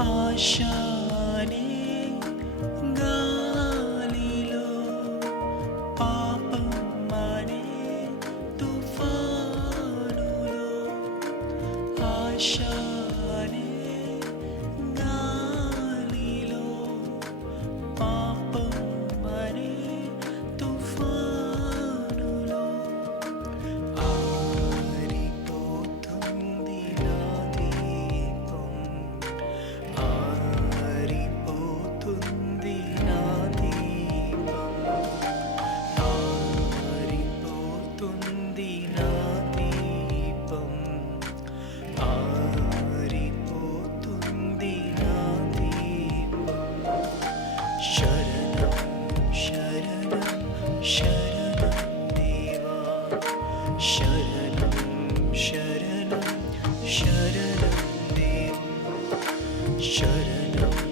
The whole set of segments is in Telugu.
ఆశానే గాలిలో పాపం అనే తుఫానులో ఆశానే शरण शरण शरणदिव शरण शरण शरणदिव शरण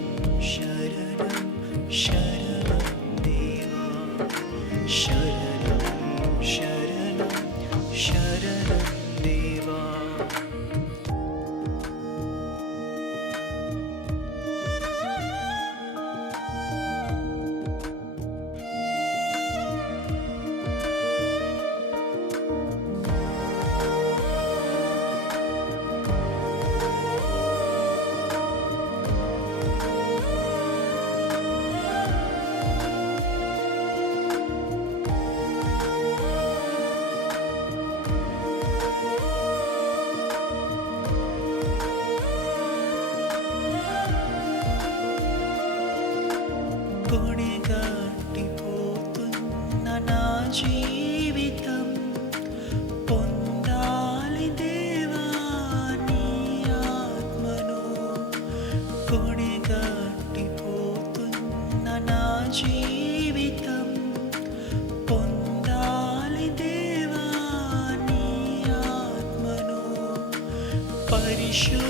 కొడిగట్టిపోతున్న నా జీవితం పొందాలి దేవా నీ ఆత్మను. కొడిగట్టిపోతున్న నా జీవితం పొందాలి దేవా నీ ఆత్మను. పరిశుద్ధ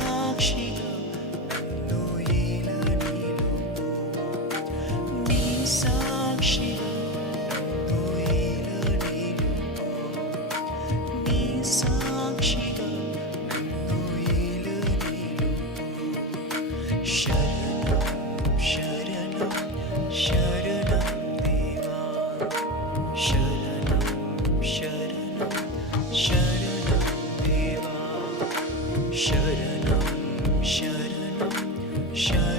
शरणं शरणं शरणं।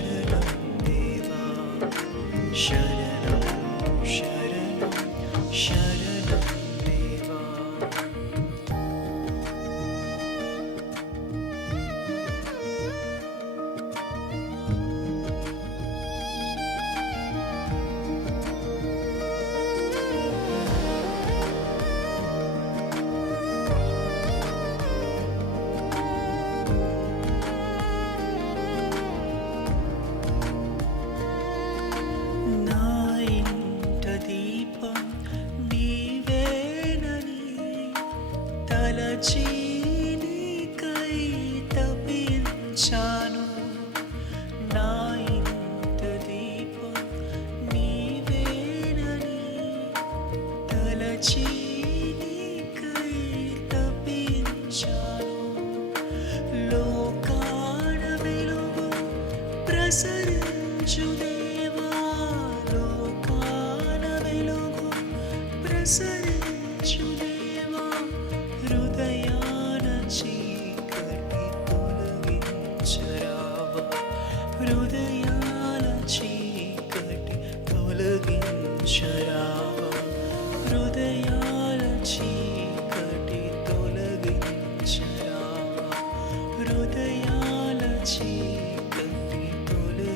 తపించాను నా ఇంత దీపం నీవేనని తలచి నీకై తపించాను లోకాన వెలుగు ప్రసరించు దేవా. లోకాన వెలుగు ప్రసరించు ृदया चे तुलि